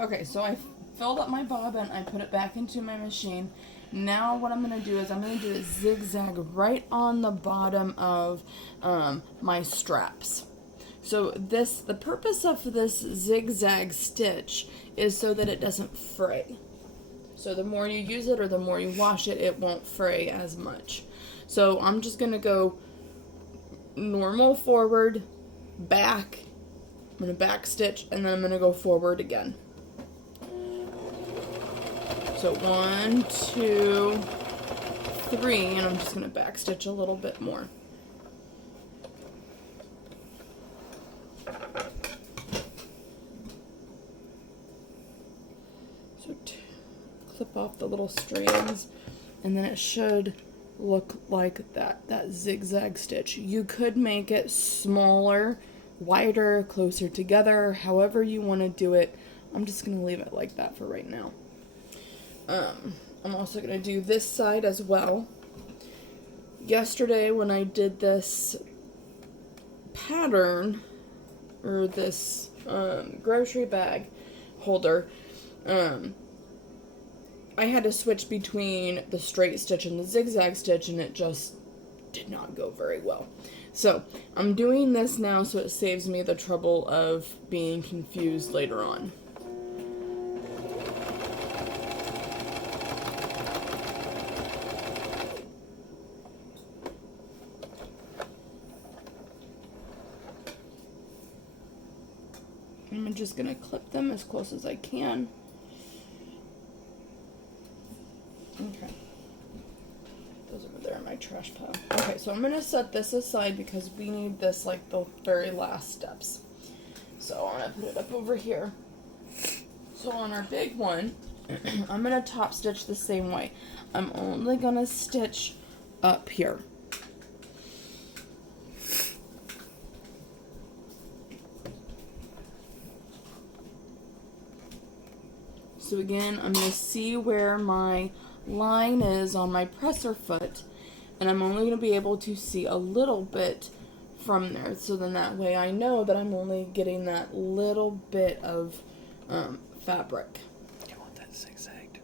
Okay, so I filled up my bobbin, I put it back into my machine. Now what I'm going to do is I'm going to do a zigzag right on the bottom of my straps. So the purpose of this zigzag stitch is so that it doesn't fray. So the more you use it or the more you wash it, it won't fray as much. So I'm just going to go normal forward, back, I'm going to back stitch, and then I'm going to go forward again. So 1, 2, 3, and I'm just going to back stitch a little bit more. So clip off the little strands, and then it should look like that zigzag stitch. You could make it smaller, wider, closer together, however you want to do it. I'm just going to leave it like that for right now. I'm also going to do this side as well. Yesterday when I did this pattern, or this grocery bag holder, I had to switch between the straight stitch and the zigzag stitch, and it just did not go very well. So I'm doing this now so it saves me the trouble of being confused later on. I'm just going to clip them as close as I can. Okay. Those over there in my trash pile. Okay, so I'm going to set this aside because we need this like the very last steps. So I'm going to put it up over here. So on our big one, I'm going to top stitch the same way. I'm only going to stitch up here. So again, I'm going to see where my line is on my presser foot, and I'm only going to be able to see a little bit from there. So then that way I know that I'm only getting that little bit of fabric. You want that zigzagged.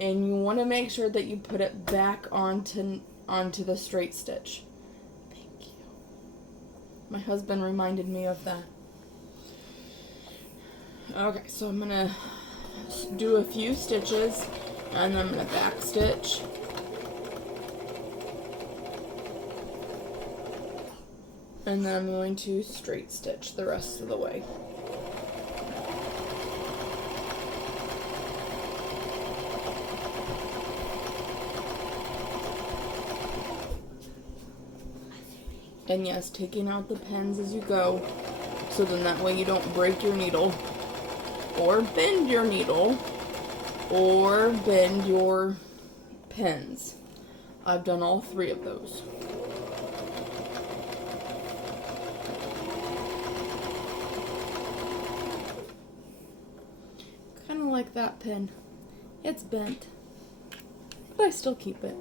And you want to make sure that you put it back onto the straight stitch. Thank you. My husband reminded me of that. Okay, so I'm going to do a few stitches, and then I'm going to back stitch. And then I'm going to straight stitch the rest of the way. And yes, taking out the pins as you go, so then that way you don't break your needle, or bend your needle, or bend your pins. I've done all 3 of those. Kind of like that pin. It's bent, but I still keep it.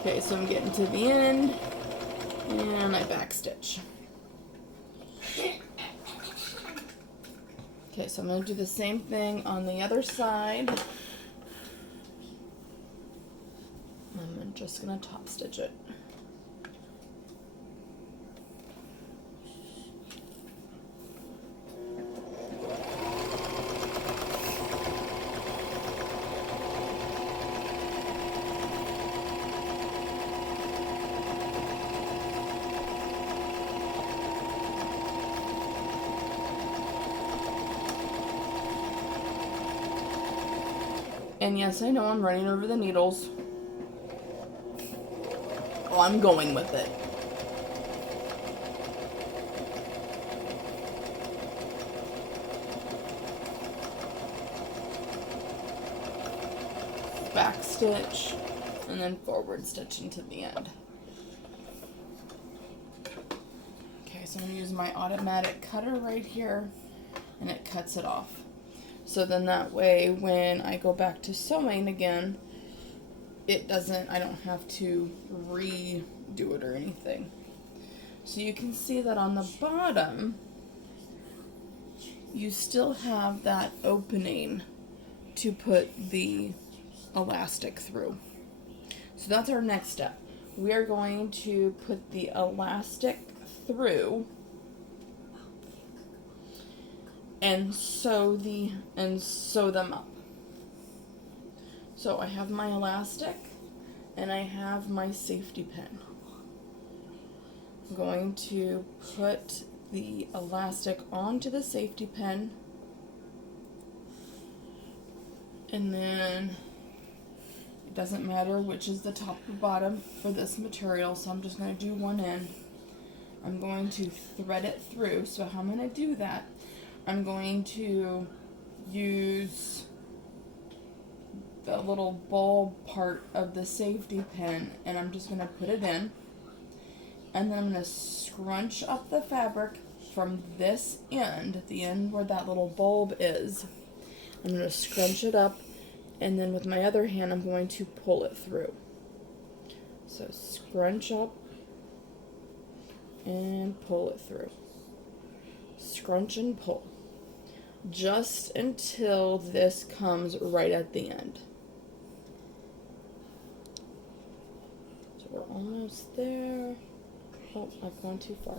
Okay, so I'm getting to the end, and I back stitch. Okay, so I'm going to do the same thing on the other side. I'm just going to top stitch it. And yes, I know I'm running over the needles. Oh, I'm going with it. Back stitch, and then forward stitch into the end. Okay, so I'm going to use my automatic cutter right here, and it cuts it off. So then that way, when I go back to sewing again, I don't have to redo it or anything. So you can see that on the bottom, you still have that opening to put the elastic through. So that's our next step. We are going to put the elastic through and sew them up. So I have my elastic and I have my safety pin. I'm going to put the elastic onto the safety pin, and then it doesn't matter which is the top or bottom for this material, so I'm just going to do one end. I'm going to thread it through. So how I'm going to do that, I'm going to use the little bulb part of the safety pin, and I'm just going to put it in, and then I'm going to scrunch up the fabric from this end, the end where that little bulb is. I'm going to scrunch it up, and then with my other hand I'm going to pull it through. So scrunch up and pull it through. Scrunch and pull. Just until this comes right at the end. So we're almost there. Oh, I've gone too far.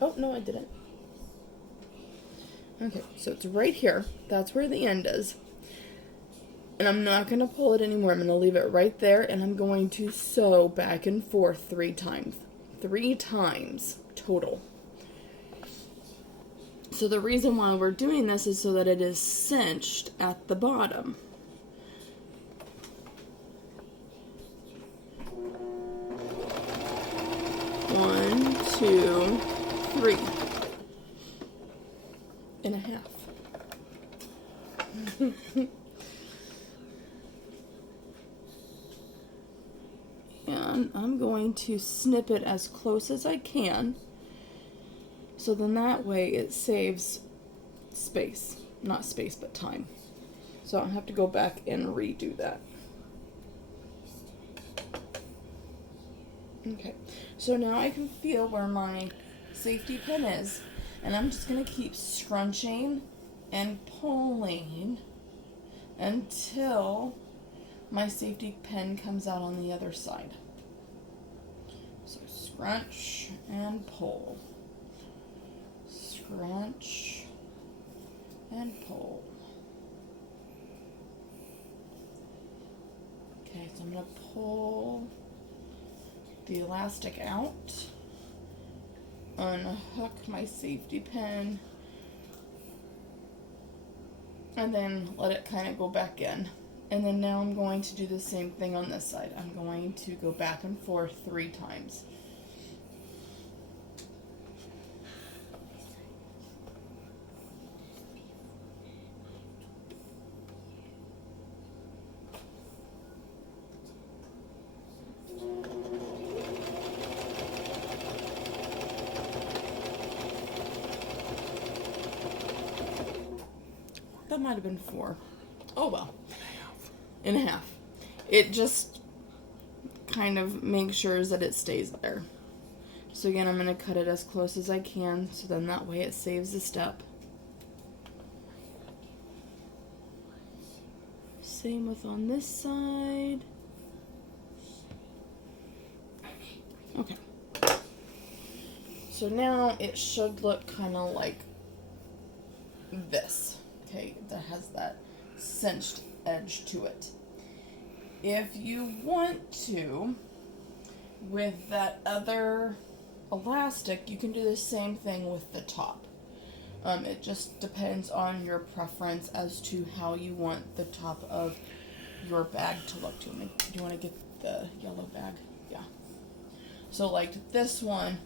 Oh, no, I didn't. Okay, so it's right here. That's where the end is. And I'm not going to pull it anymore. I'm going to leave it right there, and I'm going to sew back and forth 3 times. 3 times total. So the reason why we're doing this is so that it is cinched at the bottom. One, 2, 3 and a half. And I'm going to snip it as close as I can, so then that way it saves space. Not space, but time. So I'll have to go back and redo that. Okay, so now I can feel where my safety pin is, and I'm just going to keep scrunching and pulling until my safety pin comes out on the other side. So scrunch and pull. Scrunch and pull. Okay, so I'm going to pull the elastic out, unhook my safety pin, and then let it kind of go back in. And then now I'm going to do the same thing on this side. I'm going to go back and forth 3 times. That might have been 4. Oh well. In half. It just kind of makes sure that it stays there. So again, I'm going to cut it as close as I can, so then that way it saves a step. Same with on this side. Okay. So now it should look kind of like this. Okay, that has that cinched edge to it. If you want to, with that other elastic, you can do the same thing with the top. It just depends on your preference as to how you want the top of your bag to look to me. Do you want to get the yellow bag? Yeah. So like this one,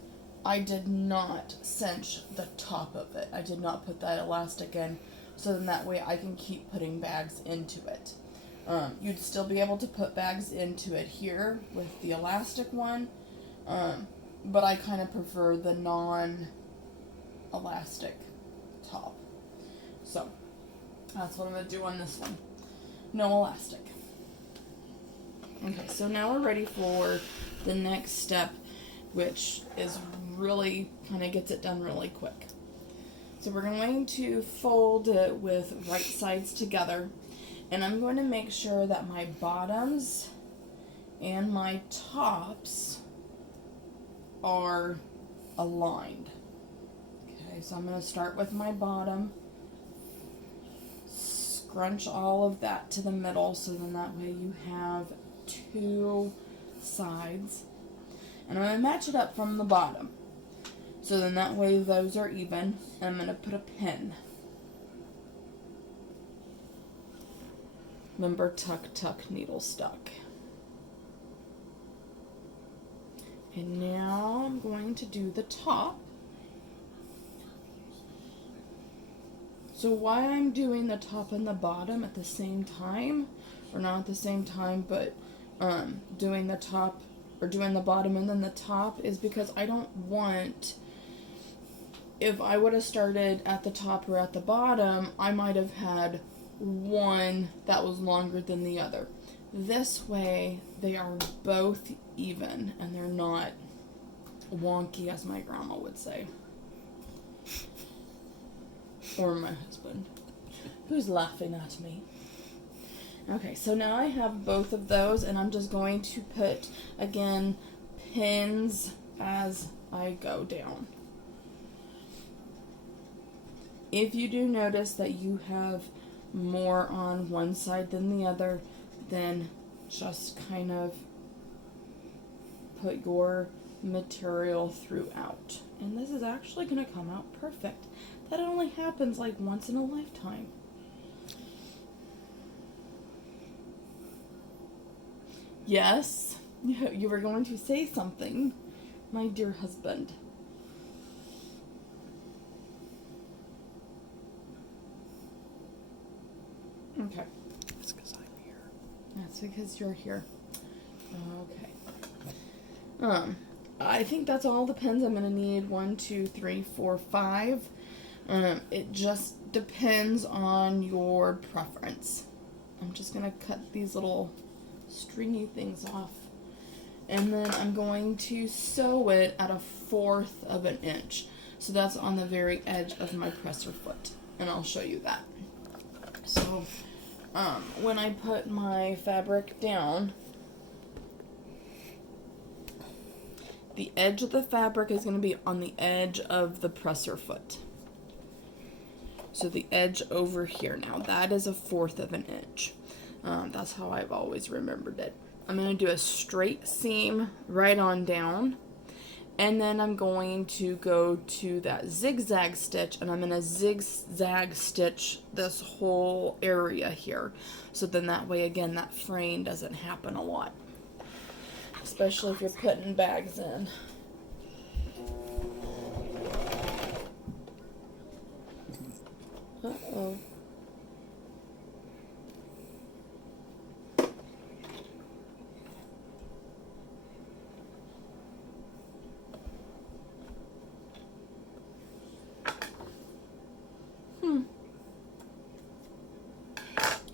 I did not cinch the top of it. I did not put that elastic in, so then that way I can keep putting bags into it. You'd still be able to put bags into it here with the elastic one, but I kind of prefer the non-elastic top. So that's what I'm going to do on this one. No elastic. Okay, so now we're ready for the next step, which is really kind of gets it done really quick. So we're going to fold it with right sides together, and I'm going to make sure that my bottoms and my tops are aligned. Okay, so I'm going to start with my bottom, scrunch all of that to the middle, so then that way you have two sides. And I'm going to match it up from the bottom, so then that way those are even. And I'm going to put a pin. Remember, tuck, tuck, needle stuck. And now I'm going to do the top. So why I'm doing the top and the bottom at the same time, or not at the same time, but doing the top, or doing the bottom and then the top, is because I don't want, if I would have started at the top or at the bottom, I might have had one that was longer than the other. This way, they are both even, and they're not wonky, as my grandma would say. Or my husband, who's laughing at me. Okay, so now I have both of those, and I'm just going to put, again, pins as I go down. If you do notice that you have more on one side than the other, then just kind of put your material throughout. And this is actually going to come out perfect. That only happens like once in a lifetime. Yes, you were going to say something, my dear husband. Okay. That's because I'm here. That's because you're here. Okay. I think that's all the pins I'm gonna need. 1, 2, 3, 4, 5. It just depends on your preference. I'm just gonna cut these little stringy things off, and then I'm going to sew it at 1/4 of an inch. So that's on the very edge of my presser foot, and I'll show you that. So, when I put my fabric down, the edge of the fabric is going to be on the edge of the presser foot. So the edge over here now, that is 1/4 of an inch. That's how I've always remembered it. I'm going to do a straight seam right on down. And then I'm going to go to that zigzag stitch, and I'm going to zigzag stitch this whole area here. So then that way, again, that fraying doesn't happen a lot. Especially if you're putting bags in. Uh-oh.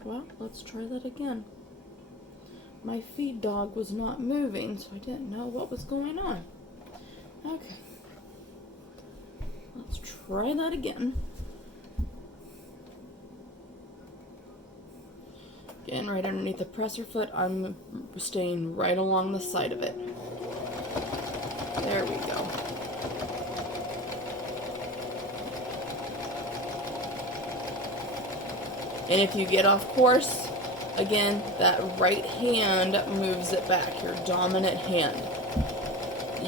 Well, let's try that again. My feed dog was not moving, so I didn't know what was going on. Okay. Let's try that again. Again, right underneath the presser foot, I'm staying right along the side of it. There we go. And if you get off course, again, that right hand moves it back, your dominant hand.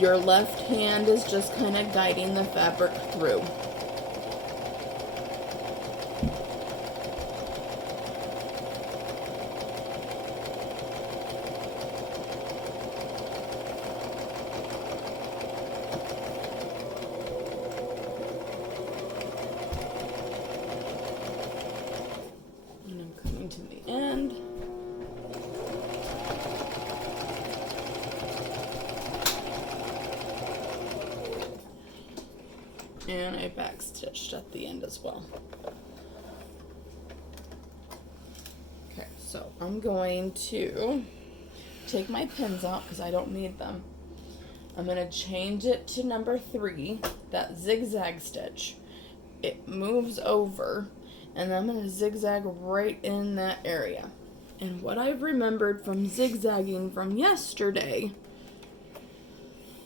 Your left hand is just kind of guiding the fabric through. To the end. And I back stitched at the end as well. Okay, so I'm going to take my pins out because I don't need them. I'm going to change it to number 3, that zigzag stitch. it moves over, and I'm going to zigzag right in that area. And what I've remembered from zigzagging from yesterday,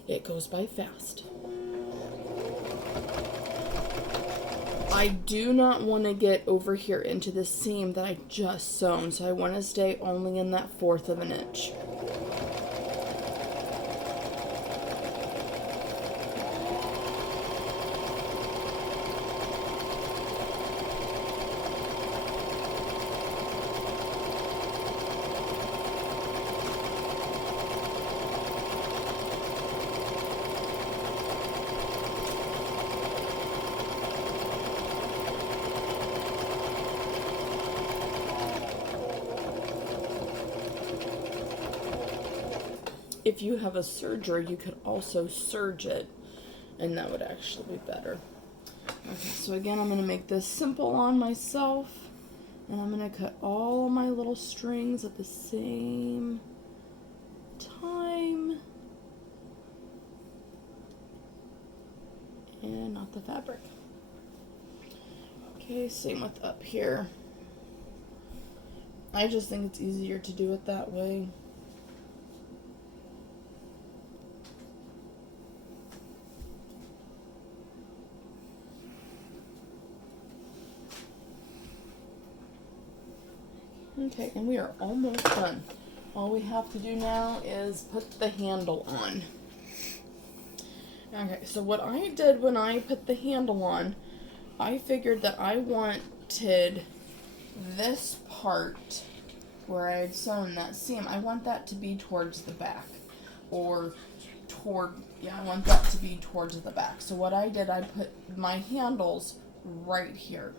it goes by fast. I do not want to get over here into the seam that I just sewn, so I want to stay only in that 1/4 of an inch. If you have a serger, you could also serge it, and that would actually be better. Okay, so again, I'm going to make this simple on myself, and I'm going to cut all my little strings at the same time, and not the fabric. Okay, same with up here. I just think it's easier to do it that way. Okay, and we are almost done. All we have to do now is put the handle on. Okay, so what I did when I put the handle on, I figured that I wanted this part where I had sewn that seam, I want that to be towards the back. Or I want that to be towards the back. So what I did, I put my handles right here.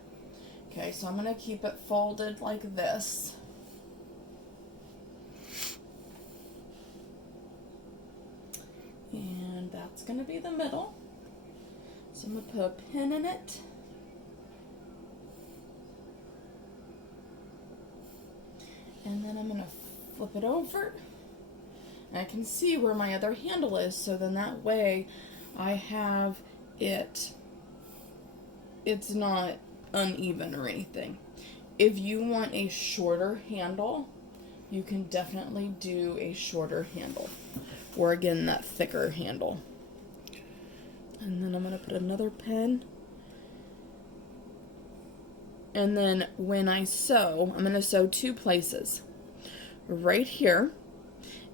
Okay, so I'm going to keep it folded like this. And that's going to be the middle. So I'm going to put a pin in it. And then I'm going to flip it over. And I can see where my other handle is, so then that way I have it's not uneven or anything. If you want a shorter handle, you can definitely do a shorter handle, or again that thicker handle. And then I'm going to put another pin, and then when I sew, I'm going to sew 2 places, right here,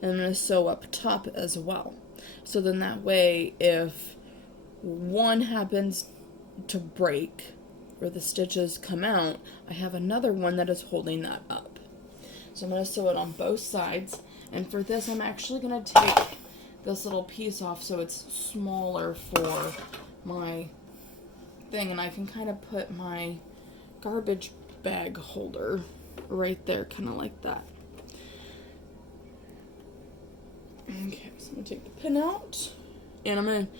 and I'm going to sew up top as well. So then that way, if one happens to break or the stitches come out, I have another one that is holding that up. So I'm going to sew it on both sides, and for this I'm actually going to take this little piece off so it's smaller for my thing, and I can kind of put my garbage bag holder right there, kind of like that. Okay, so I'm going to take the pin out, and I'm going to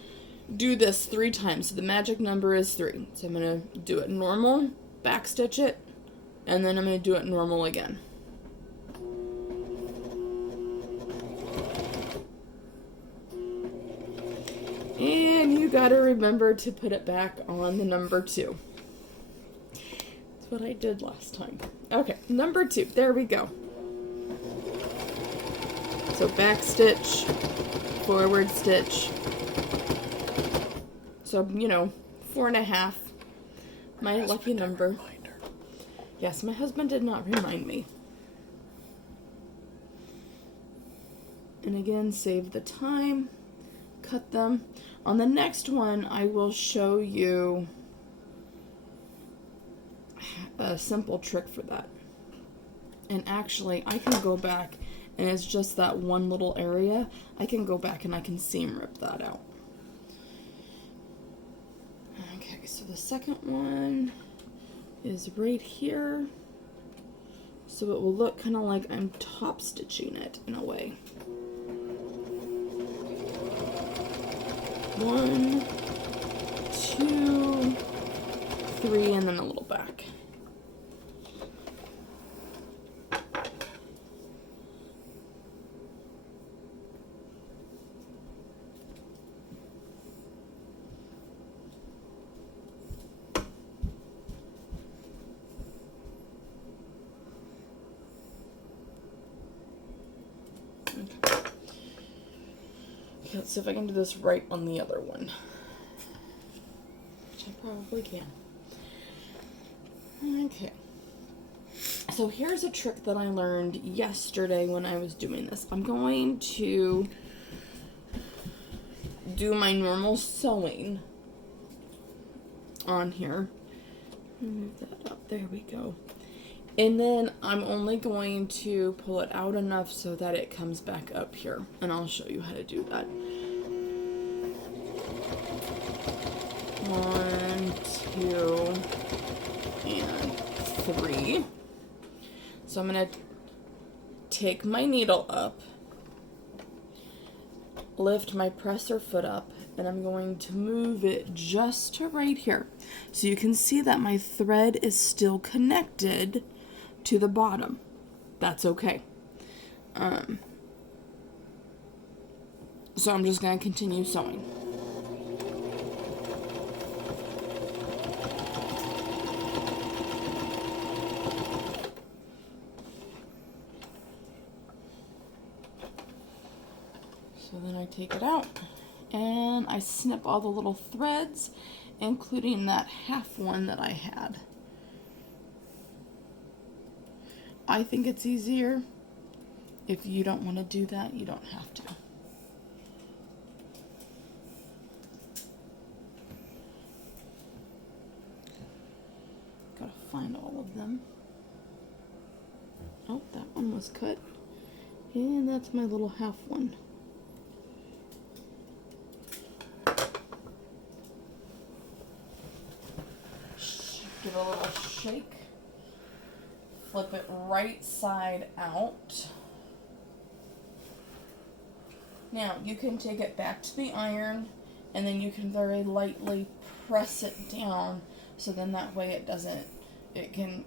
do this 3 times. So the magic number is 3. So I'm going to do it normal, back stitch it, and then I'm going to do it normal again. And you got to remember to put it back on the number 2. That's what I did last time. Okay, number 2. There we go. So back stitch, forward stitch. So, 4.5. My lucky number. Yes, my husband did not remind me. And again, save the time, cut them. On the next one, I will show you a simple trick for that. And actually, I can go back, and it's just that one little area. I can go back and I can seam rip that out. Okay, so the second one is right here. So it will look kind of like I'm top stitching it in a way. 1, 2, 3, and then a little back. Okay, let's see if I can do this right on the other one. Which I probably can. Okay. So here's a trick that I learned yesterday when I was doing this. I'm going to do my normal sewing on here. Move that up. There we go. And then I'm only going to pull it out enough so that it comes back up here. And I'll show you how to do that. 1, 2, and 3. So I'm going to take my needle up, lift my presser foot up, and I'm going to move it just to right here. So you can see that my thread is still connected to the bottom. That's okay. So I'm just going to continue sewing. So then I take it out and I snip all the little threads, including that half one that I had. I think it's easier. If you don't want to do that, you don't have to. Gotta find all of them. Oh, that one was cut. And that's my little half one. Give it a little shake. Flip it right side out. Now you can take it back to the iron and then you can very lightly press it down so then that way it can